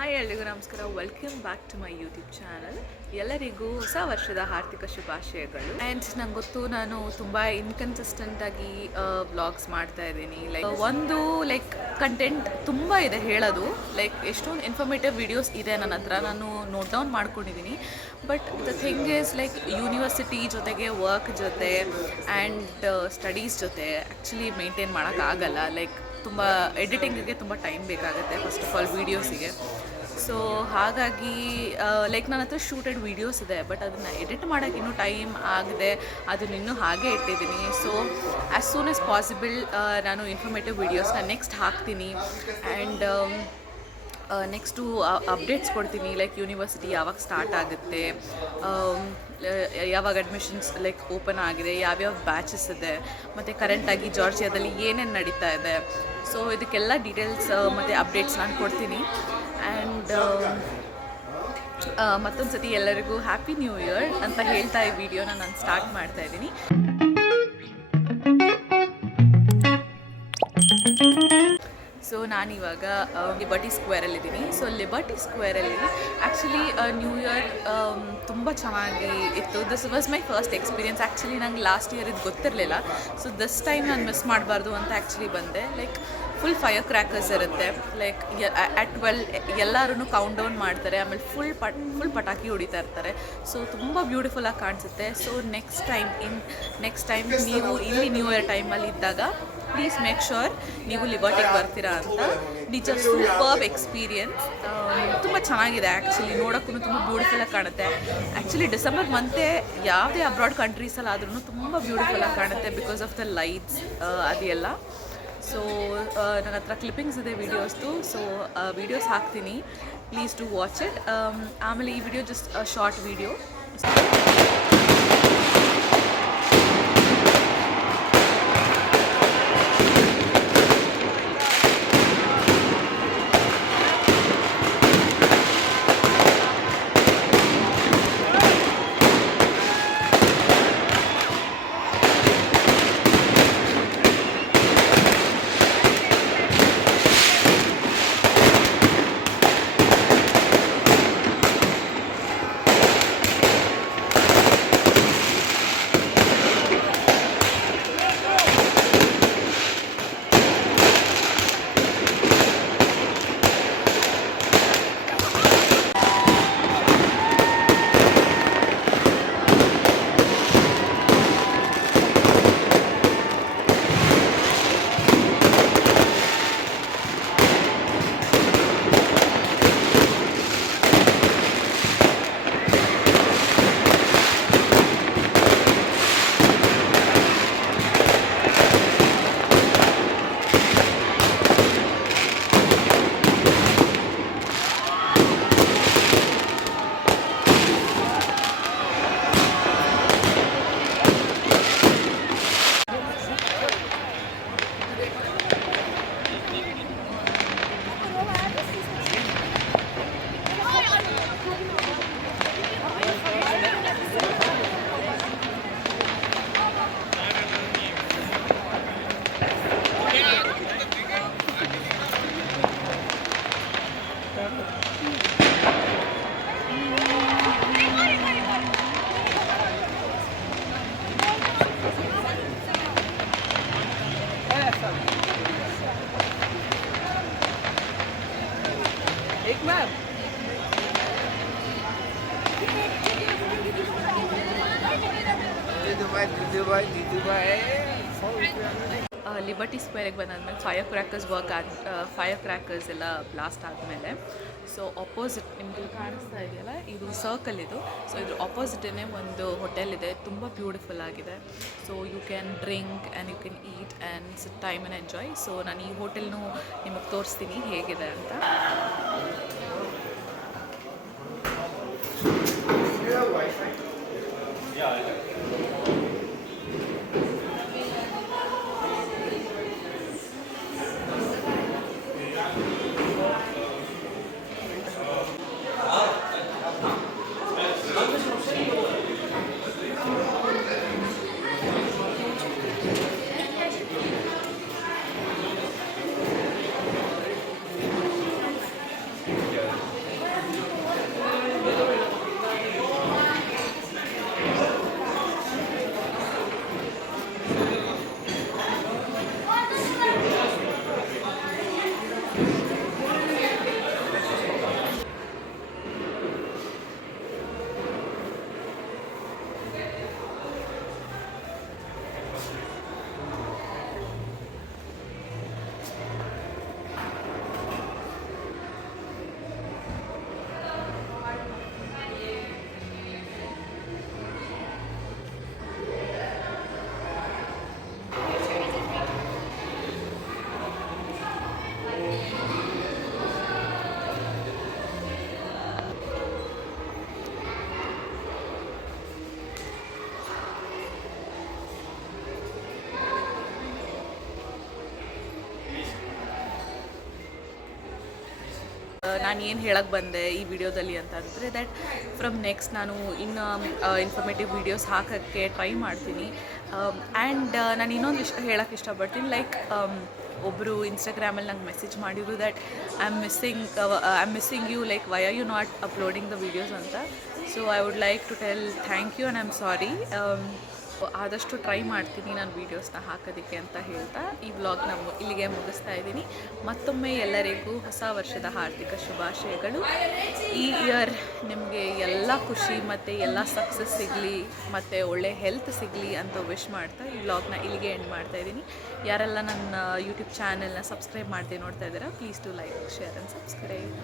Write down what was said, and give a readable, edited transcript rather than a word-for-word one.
Hi ಎಲ್ರಿಗೂ ನಮಸ್ಕಾರ, welcome back to my YouTube channel. ಎಲ್ಲರಿಗೂ ಹೊಸ ವರ್ಷದ ಆರ್ಥಿಕ ಶುಭಾಶಯಗಳು. ಆ್ಯಂಡ್ ನಂಗೆ ಗೊತ್ತು, ನಾನು ತುಂಬ ಇನ್ಕನ್ಸಿಸ್ಟೆಂಟಾಗಿ ವ್ಲಾಗ್ಸ್ ಮಾಡ್ತಾ ಇದ್ದೀನಿ. ಲೈಕ್ ಕಂಟೆಂಟ್ ತುಂಬ ಇದೆ ಹೇಳೋದು, ಲೈಕ್ ಎಷ್ಟೊಂದು ಇನ್ಫಾರ್ಮೇಟಿವ್ ವೀಡಿಯೋಸ್ ಇದೆ ನನ್ನ ಹತ್ರ, ನಾನು ನೋಟ್ ಡೌನ್ ಮಾಡ್ಕೊಂಡಿದ್ದೀನಿ. But the thing is like university ಜೊತೆಗೆ ವರ್ಕ್ ಜೊತೆ ಆ್ಯಂಡ್ ಸ್ಟಡೀಸ್ ಜೊತೆ ಆ್ಯಕ್ಚುಲಿ ಮೇಂಟೈನ್ ಮಾಡೋಕ್ಕಾಗಲ್ಲ. ಲೈಕ್ ತುಂಬ ಎಡಿಟಿಂಗಿಗೆ ತುಂಬ ಟೈಮ್ ಬೇಕಾಗುತ್ತೆ, ಫಸ್ಟ್ ಆಫ್ ಆಲ್ ವೀಡಿಯೋಸಿಗೆ. ಸೊ ಹಾಗಾಗಿ ಲೈಕ್ ನನ್ನ ಹತ್ರ ಶೂಟೆಡ್ ವೀಡಿಯೋಸ್ ಇದೆ, ಬಟ್ ಅದನ್ನು ಎಡಿಟ್ ಮಾಡೋಕ್ಕೆ ಇನ್ನೂ ಟೈಮ್ ಆಗಿದೆ, ಅದನ್ನ ಇನ್ನೂ ಹಾಗೆ ಇಟ್ಟಿದ್ದೀನಿ. So as soon as possible ನಾನು ಇನ್ಫಾರ್ಮೇಟಿವ್ ವೀಡಿಯೋಸ್ನ ನೆಕ್ಸ್ಟ್ ಹಾಕ್ತೀನಿ. ಆ್ಯಂಡ್ ನೆಕ್ಸ್ಟು ಅಪ್ಡೇಟ್ಸ್ ಕೊಡ್ತೀನಿ, ಲೈಕ್ ಯೂನಿವರ್ಸಿಟಿ ಯಾವಾಗ ಸ್ಟಾರ್ಟ್ ಆಗುತ್ತೆ, ಯಾವಾಗ ಅಡ್ಮಿಷನ್ಸ್ ಲೈಕ್ ಓಪನ್ ಆಗಿದೆ, ಯಾವ್ಯಾವ ಬ್ಯಾಚಸ್ ಇದೆ, ಮತ್ತು ಕರೆಂಟಾಗಿ ಜಾರ್ಜಿಯಾದಲ್ಲಿ ಏನೇನು ನಡೀತಾ ಇದೆ. ಸೊ ಇದಕ್ಕೆಲ್ಲ ಡೀಟೇಲ್ಸ್ ಮತ್ತು ಅಪ್ಡೇಟ್ಸ್ ನಾನು ಕೊಡ್ತೀನಿ. ಆ್ಯಂಡ್ ಮತ್ತೊಂದು ಸತಿ ಎಲ್ಲರಿಗೂ ಹ್ಯಾಪಿ ನ್ಯೂ ಇಯರ್ ಅಂತ ಹೇಳ್ತಾ ಈ ವಿಡಿಯೋನ ನಾನು ಸ್ಟಾರ್ಟ್ ಮಾಡ್ತಾ ಇದ್ದೀನಿ. ಸೊ ನಾನಿವಾಗ ಲಿಬರ್ಟಿ ಸ್ಕ್ವೇರಲ್ಲಿದ್ದೀನಿ. ಸೊ ಲಿಬರ್ಟಿ ಸ್ಕ್ವೇರಲ್ಲಿ ಆ್ಯಕ್ಚುಲಿ ನ್ಯೂ ಇಯರ್ ತುಂಬ ಚೆನ್ನಾಗಿ ಇತ್ತು. This was my first experience. Actually ನಂಗೆ ಲಾಸ್ಟ್ ಇಯರ್ ಇದು ಗೊತ್ತಿರಲಿಲ್ಲ. ಸೊ ದಿಸ್ ಟೈಮ್ ನಾನು ಮಿಸ್ ಮಾಡಬಾರ್ದು ಅಂತ ಆ್ಯಕ್ಚುಲಿ ಬಂದೆ. ಲೈಕ್ ಫುಲ್ ಫೈರ್ ಕ್ರ್ಯಾಕರ್ಸ್ ಇರುತ್ತೆ, ಲೈಕ್ ಅಟ್ 12 ಎಲ್ಲರೂ ಕೌಂಟ್ ಡೌನ್ ಮಾಡ್ತಾರೆ, ಆಮೇಲೆ ಫುಲ್ ಪಟಾಕಿ ಹೊಡಿತಾ ಇರ್ತಾರೆ. ಸೊ ತುಂಬ ಬ್ಯೂಟಿಫುಲ್ಲಾಗಿ ಕಾಣಿಸುತ್ತೆ. ಸೊ ನೆಕ್ಸ್ಟ್ ಟೈಮ್ ನೀವು ಇಲ್ಲಿ ನ್ಯೂ ಇಯರ್ ಟೈಮಲ್ಲಿ ಇದ್ದಾಗ ಪ್ಲೀಸ್ ಮೇಕ್ ಶ್ಯೂರ್ ನೀವು ಲಿಬರ್ಟಿಗೆ ಬರ್ತೀರಾ ಅಂತ. ನಿಜ ಸೂಪರ್ಬ್ ಎಕ್ಸ್ಪೀರಿಯನ್ಸ್, ತುಂಬ ಚೆನ್ನಾಗಿದೆ. ಆ್ಯಕ್ಚುಲಿ ನೋಡೋಕ್ಕೂ ತುಂಬ ಬ್ಯೂಟಿಫುಲ್ಲಾಗಿ ಕಾಣುತ್ತೆ. ಆ್ಯಕ್ಚುಲಿ ಡಿಸೆಂಬರ್ ಮಂತೇ ಯಾವುದೇ ಅಬ್ರಾಡ್ ಕಂಟ್ರೀಸಲ್ಲಾದ್ರೂ ತುಂಬ ಬ್ಯೂಟಿಫುಲ್ಲಾಗಿ ಕಾಣುತ್ತೆ, ಬಿಕಾಸ್ ಆಫ್ ದ ಲೈಟ್ಸ್ ಅದೆಲ್ಲ. ಸೊ ನನ್ನ ಹತ್ರ ಕ್ಲಿಪ್ಪಿಂಗ್ಸ್ ಇದೆ ವೀಡಿಯೋಸ್ದು. ಸೊ ವೀಡಿಯೋಸ್ ಹಾಕ್ತೀನಿ, ಪ್ಲೀಸ್ ಟು ವಾಚ್ ಇಟ್. ಆಮೇಲೆ ಈ video just short video. Liberty ಸ್ಕ್ವೇರಿಗೆ ಬಂದಾದ್ಮೇಲೆ ಫೈರ್ ಕ್ರ್ಯಾಕರ್ಸ್ ಎಲ್ಲ ಬ್ಲಾಸ್ಟ್ ಆದಮೇಲೆ, ಸೊ ಆಪೋಸಿಟ್ ನಿಮಗೆ ಕಾಣಿಸ್ತಾ ಇದೆಯಲ್ಲ, ಇದು ಸರ್ಕಲ್ ಇದು. ಸೊ ಇದ್ರ ಆಪೋಸಿಟೇ ಒಂದು ಹೋಟೆಲ್ ಇದೆ, ತುಂಬ ಬ್ಯೂಟಿಫುಲ್ ಆಗಿದೆ. So you can drink and you can eat and sit time and enjoy. So ನಾನು ಈ ಹೋಟೆಲ್ನು ನಿಮಗೆ ತೋರಿಸ್ತೀನಿ ಹೇಗಿದೆ ಅಂತ. ನಾನು ಏನು ಹೇಳಕ್ಕೆ ಬಂದೆ ಈ ವಿಡಿಯೋದಲ್ಲಿ ಅಂತಂದರೆ ದ್ಯಾಟ್ ಫ್ರಮ್ ನೆಕ್ಸ್ಟ್ ನಾನು ಇನ್ನು ಇನ್ಫಾರ್ಮೇಟಿವ್ ವೀಡಿಯೋಸ್ ಹಾಕೋಕ್ಕೆ ಟ್ರೈ ಮಾಡ್ತೀನಿ. ಆ್ಯಂಡ್ ನಾನು ಇನ್ನೊಂದು ಹೇಳೋಕ್ಕೆ ಇಷ್ಟಪಡ್ತೀನಿ, ಲೈಕ್ ಒಬ್ಬರು ಇನ್ಸ್ಟಾಗ್ರಾಮಲ್ಲಿ ನಂಗೆ ಮೆಸೇಜ್ ಮಾಡಿದ್ರು that I am missing you, like why are you not uploading the videos ಅಂತ. So I would like to tell thank you and I am sorry. ಆದಷ್ಟು ಟ್ರೈ ಮಾಡ್ತೀನಿ ನಾನು ವೀಡಿಯೋಸ್ನ ಹಾಕೋದಕ್ಕೆ ಅಂತ ಹೇಳ್ತಾ ಈ ವ್ಲಾಗ್ನ ಇಲ್ಲಿಗೆ ಮುಗಿಸ್ತಾ ಇದ್ದೀನಿ. ಮತ್ತೊಮ್ಮೆ ಎಲ್ಲರಿಗೂ ಹೊಸ ವರ್ಷದ ಹಾರ್ದಿಕ ಶುಭಾಶಯಗಳು. ಈ ಇಯರ್ ನಿಮಗೆ ಎಲ್ಲ ಖುಷಿ ಮತ್ತು ಎಲ್ಲ ಸಕ್ಸಸ್ ಸಿಗಲಿ ಮತ್ತು ಒಳ್ಳೆ ಹೆಲ್ತ್ ಸಿಗಲಿ ಅಂತ ವಿಶ್ ಮಾಡ್ತಾ ಈ ವ್ಲಾಗ್ನ ಇಲ್ಲಿಗೆ ಎಂಡ್ ಮಾಡ್ತಾ ಇದ್ದೀನಿ. ಯಾರೆಲ್ಲ ನನ್ನ ಯೂಟ್ಯೂಬ್ ಚಾನೆಲ್ನ ಸಬ್ಸ್ಕ್ರೈಬ್ ಮಾಡದೆ ನೋಡ್ತಾ ಇದ್ದೀರಾ, please to like, share and subscribe.